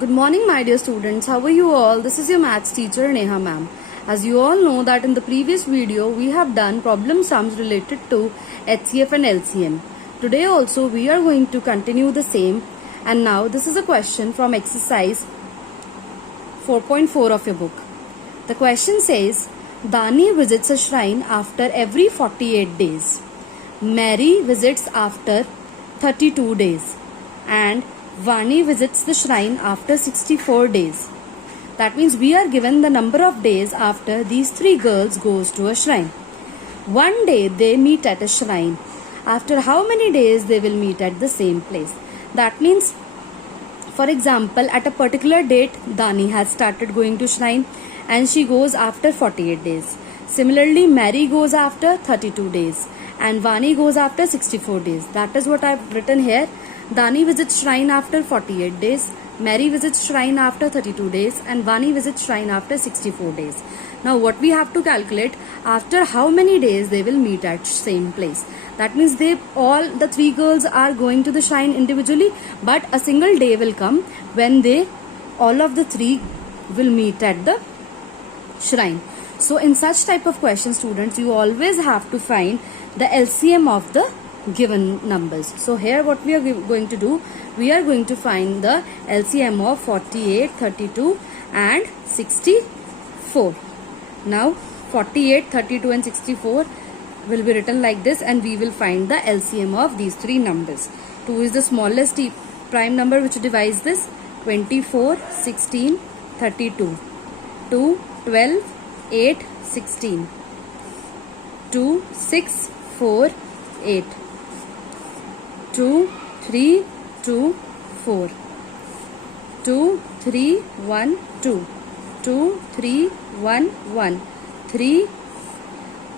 Good morning, my dear students. How are you all? This is your maths teacher Neha ma'am. As you all know that in the previous video we have done problem sums related to HCF and LCM. Today also we are going to continue the same, and now this is a question from exercise 4.4 of your book. The question says, Dani visits a shrine after every 48 days. Mary visits after 32 days. And Vani visits the shrine after 64 days. That means we are given the number of days after these three girls goes to a shrine. One day they meet at a shrine. After how many days they will meet at the same place? That means, for example, at a particular date, Dani has started going to shrine and she goes after 48 days. Similarly, Mary goes after 32 days and Vani goes after 64 days. That is what I have written here. Dani visits shrine after 48 days, Mary visits shrine after 32 days and Vani visits shrine after 64 days. Now what we have to calculate, after how many days they will meet at same place. That means the three girls are going to the shrine individually, but a single day will come when all of the three will meet at the shrine. So in such type of questions, students, you always have to find the LCM of the given numbers. So here what we are going to do, we are going to find the LCM of 48, 32 and 64. Now 48, 32 and 64 will be written like this, and we will find the LCM of these three numbers. 2 is the smallest prime number which divides this. 24, 16, 32. 2, 12, 8, 16. 2, 6, 4, 8. 2, 3, 2, 4. 2, 3, 1, 2. 2, 3, 1, 1. 3,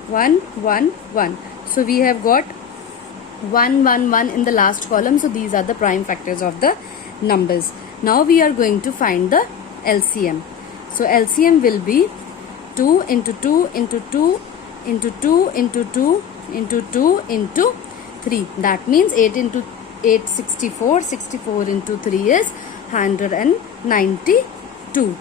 1, 1, 1. So we have got 1, 1, 1 in the last column. So these are the prime factors of the numbers. Now we are going to find the LCM. So LCM will be 2 into 2 into 2 into 2 into 2 into 2 into 3. That means 8 into 8, 64. 64 into 3 is 192.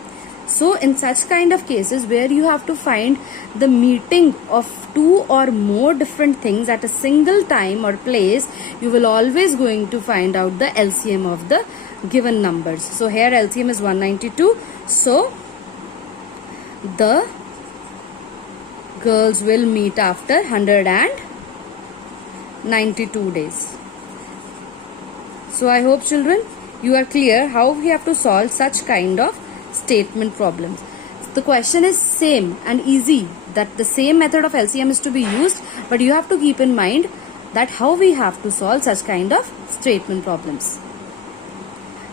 So in such kind of cases where you have to find the meeting of two or more different things at a single time or place, you will always going to find out the LCM of the given numbers. So here LCM is 192. So the girls will meet after 192 days. So I hope, children, you are clear how we have to solve such kind of statement problems. The question is same and easy, that the same method of LCM is to be used, but you have to keep in mind that how we have to solve such kind of statement problems.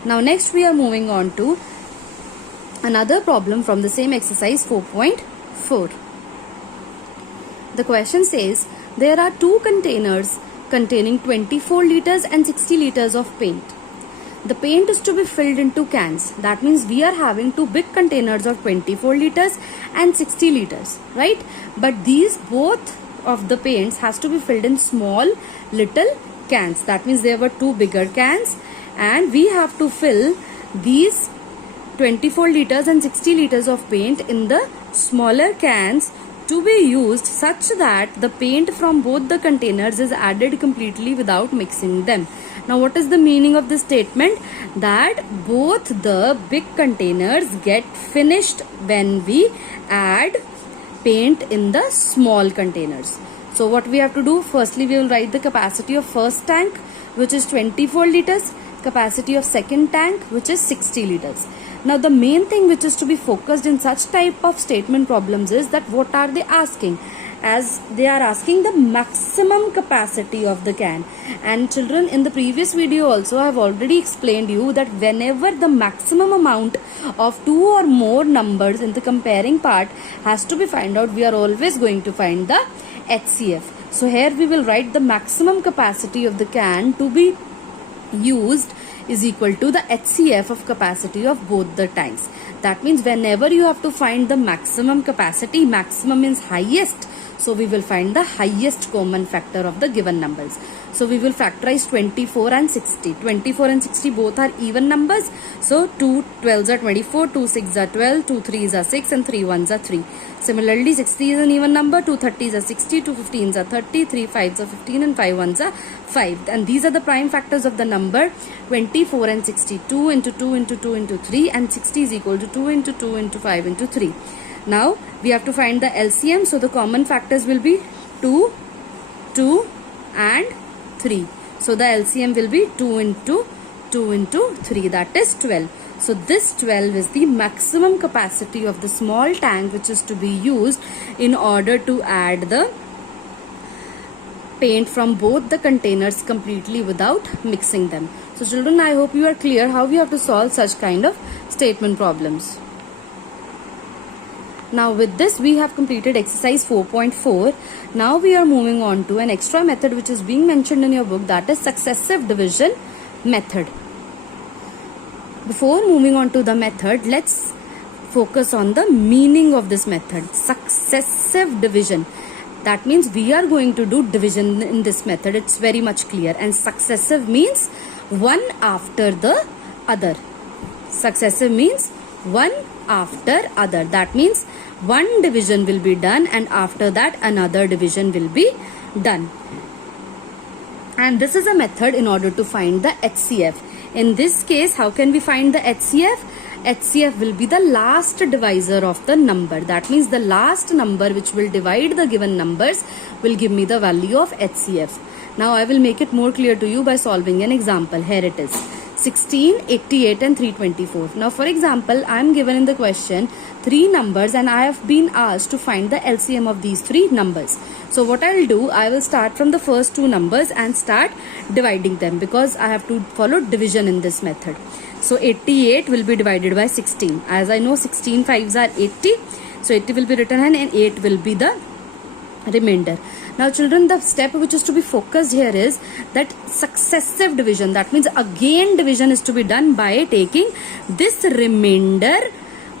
Now next we are moving on to another problem from the same exercise 4.4. The question says, there are two containers containing 24 liters and 60 liters of paint. The paint is to be filled into cans. That means we are having two big containers of 24 liters and 60 liters, right? But these both of the paints has to be filled in small little cans. That means there were two bigger cans and we have to fill these 24 liters and 60 liters of paint in the smaller cans to be used such that the paint from both the containers is added completely without mixing them. Now what is the meaning of this statement? That both the big containers get finished when we add paint in the small containers. So what we have to do, firstly we will write the capacity of first tank, which is 24 liters, capacity of second tank, which is 60 liters. Now the main thing which is to be focused in such type of statement problems is that what are they asking? As they are asking the maximum capacity of the can. And children, in the previous video also I have already explained you that whenever the maximum amount of two or more numbers in the comparing part has to be found out, we are always going to find the HCF. So here we will write the maximum capacity of the can to be used is equal to the HCF of capacity of both the tanks. That means whenever you have to find the maximum capacity, maximum means highest, so we will find the highest common factor of the given numbers. So we will factorize 24 and 60. 24 and 60 both are even numbers. So 2 12s are 24, 2 6s are 12, 2 3s are 6 and 3 1s are 3. Similarly, 60 is an even number. 2 30s are 60, 2 15s are 30, 3 5s are 15 and 5 1s are 5. And these are the prime factors of the number 24 and 60. 2 into 2 into 2 into 3, and 60 is equal to 2 into 2 into 5 into 3. Now we have to find the LCM. So the common factors will be 2, 2 and 3. So the LCM will be 2 into 2 into 3, that is 12. So this 12 is the maximum capacity of the small tank which is to be used in order to add the paint from both the containers completely without mixing them. So children, I hope you are clear how we have to solve such kind of statement problems. Now with this we have completed exercise 4.4. Now we are moving on to an extra method which is being mentioned in your book, that is successive division method. Before moving on to the method, let's focus on the meaning of this method. Successive division. That means we are going to do division in this method. It's very much clear. And successive means one after the other. Successive means one after other. That means one division will be done and after that another division will be done. And this is a method in order to find the HCF. In this case, how can we find the HCF? HCF will be the last divisor of the number. That means the last number which will divide the given numbers will give me the value of HCF. Now I will make it more clear to you by solving an example. Here it is. 16, 88 and 324. Now for example, I am given in the question 3 numbers and I have been asked to find the LCM of these 3 numbers. So what I will do, I will start from the first 2 numbers and start dividing them because I have to follow division in this method. So 88 will be divided by 16. As I know 16 5s are 80. So 80 will be written and 8 will be the remainder. Now children, the step which is to be focused here is that successive division. That means again division is to be done by taking this remainder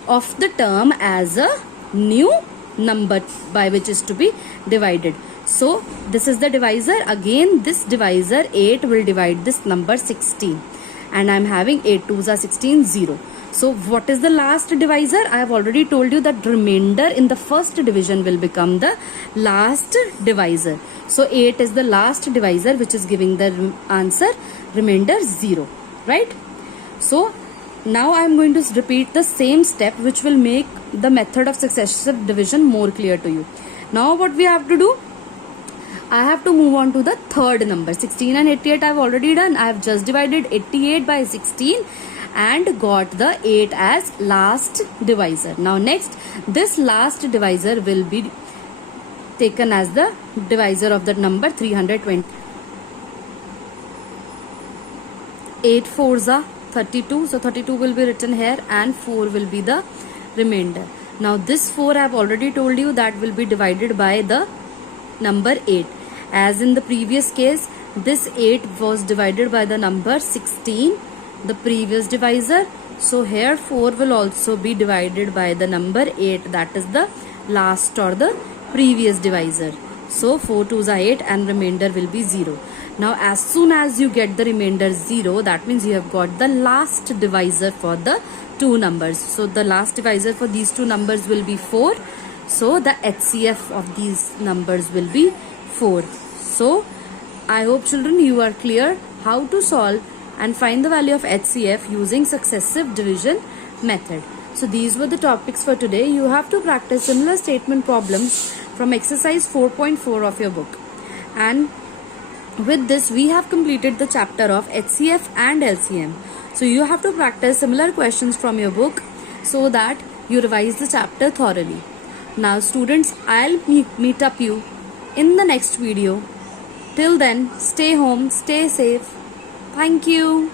of the term as a new number by which is to be divided. So this is the divisor. Again this divisor 8 will divide this number 16. And I am having 8 2s are 16, 0. So what is the last divisor? I have already told you that remainder in the first division will become the last divisor. So 8 is the last divisor which is giving the answer remainder 0. Right? So now I am going to repeat the same step which will make the method of successive division more clear to you. Now what we have to do? I have to move on to the third number. 16 and 88 I have already done. I have just divided 88 by 16 and got the 8 as last divisor. Now next, this last divisor will be taken as the divisor of the number 320. 8 4s are 32. So 32 will be written here and 4 will be the remainder. Now this 4 I have already told you that will be divided by the number 8. As in the previous case, this 8 was divided by the number 16, the previous divisor. So here 4 will also be divided by the number 8, that is the last or the previous divisor. So 4 2s are 8 and remainder will be 0. Now as soon as you get the remainder 0, that means you have got the last divisor for the 2 numbers. So the last divisor for these 2 numbers will be 4. So the HCF of these numbers will be 4. So I hope children you are clear how to solve and find the value of HCF using successive division method. So these were the topics for today. You have to practice similar statement problems from exercise 4.4 of your book. And with this we have completed the chapter of HCF and LCM. So you have to practice similar questions from your book so that you revise the chapter thoroughly. Now students, I'll meet up you in the next video. Till then, stay home, stay safe. Thank you.